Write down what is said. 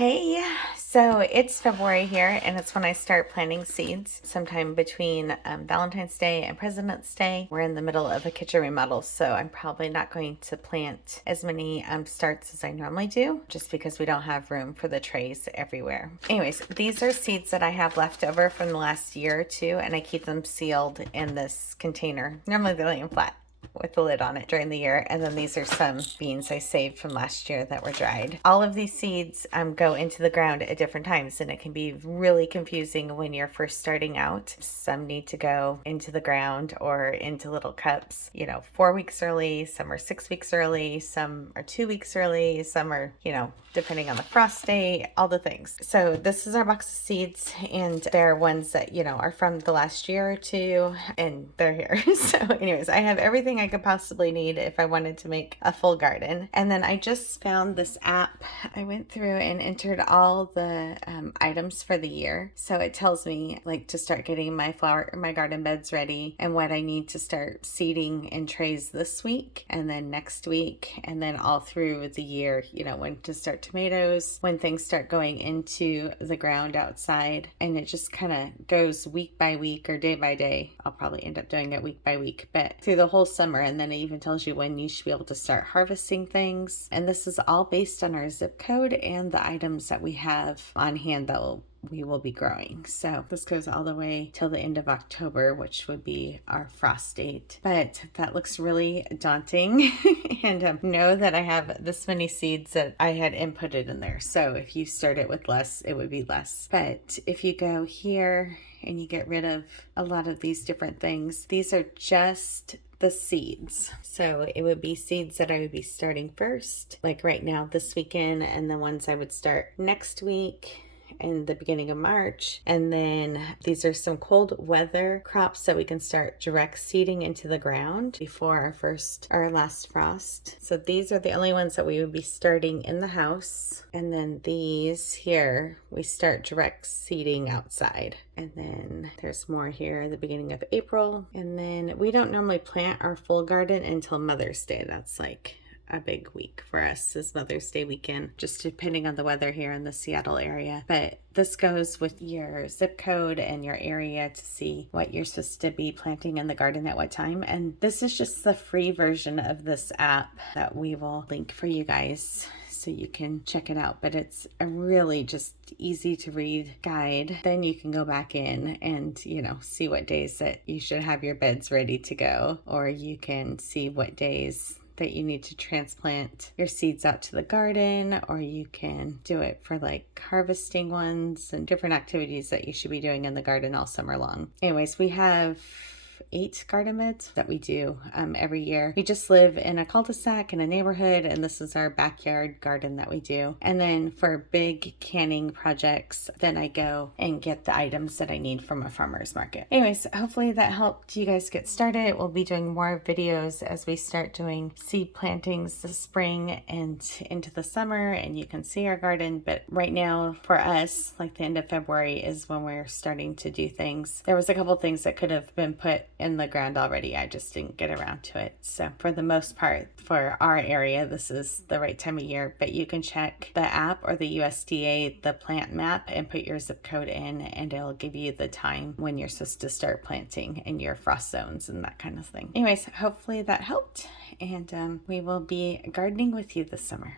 Hey, so it's February here, and it's when I start planting seeds, sometime between Valentine's Day and President's Day. We're in the middle of a kitchen remodel, so I'm probably not going to plant as many starts as I normally do, just because we don't have room for the trays everywhere. Anyways, these are seeds that I have left over from the last year or two, and I keep them sealed in this container. Normally they're laying flat with the lid on it during the year. And then these are some beans I saved from last year that were dried. All of these seeds go into the ground at different times, and it can be really confusing when you're first starting out. Some need to go into the ground or into little cups, 4 weeks early, some are 6 weeks early, some are 2 weeks early, some are, depending on the frost date, all the things. So this is our box of seeds, and they're ones that, are from the last year or two, and they're here. So anyways, I have everything I could possibly need if I wanted to make a full garden. And then I just found this app. I went through and entered all the items for the year. So it tells me like to start getting my garden beds ready, and what I need to start seeding in trays this week and then next week, and then all through the year, when to start tomatoes, when things start going into the ground outside. And it just kind of goes week by week or day by day. I'll probably end up doing it week by week, but through the whole summer. And then it even tells you when you should be able to start harvesting things. And this is all based on our zip code and the items that we have on hand that we will be growing. So this goes all the way till the end of October, which would be our frost date. But that looks really daunting. And know that I have this many seeds that I had inputted in there. So if you start it with less, it would be less. But if you go here and you get rid of a lot of these different things, these are just the seeds. So it would be seeds that I would be starting first, like right now this weekend, and the ones I would start next week in the beginning of March. And then these are some cold weather crops that we can start direct seeding into the ground before our last frost. So these are the only ones that we would be starting in the house. And then these here, we start direct seeding outside. And then there's more here at the beginning of April. And then we don't normally plant our full garden until Mother's Day. That's like a big week for us, is Mother's Day weekend, just depending on the weather here in the Seattle area. But this goes with your zip code and your area to see what you're supposed to be planting in the garden at what time. And this is just the free version of this app that we will link for you guys so you can check it out. But it's a really just easy to read guide. Then you can go back in and, see what days that you should have your beds ready to go, or you can see what days that you need to transplant your seeds out to the garden, or you can do it for like harvesting ones and different activities that you should be doing in the garden all summer long. Anyways, we have 8 garden beds that we do every year. We just live in a cul-de-sac in a neighborhood, and this is our backyard garden that we do. And then for big canning projects, then I go and get the items that I need from a farmer's market. Anyways, hopefully that helped you guys get started. We'll be doing more videos as we start doing seed plantings this spring and into the summer, and you can see our garden. But right now for us, like the end of February is when we're starting to do things. There was a couple things that could have been put in the ground already. I just didn't get around to it. So for the most part, for our area, this is the right time of year. But you can check the app or the USDA, the plant map, and put your zip code in, and it'll give you the time when you're supposed to start planting in your frost zones and that kind of thing. Anyways, hopefully that helped, and we will be gardening with you this summer.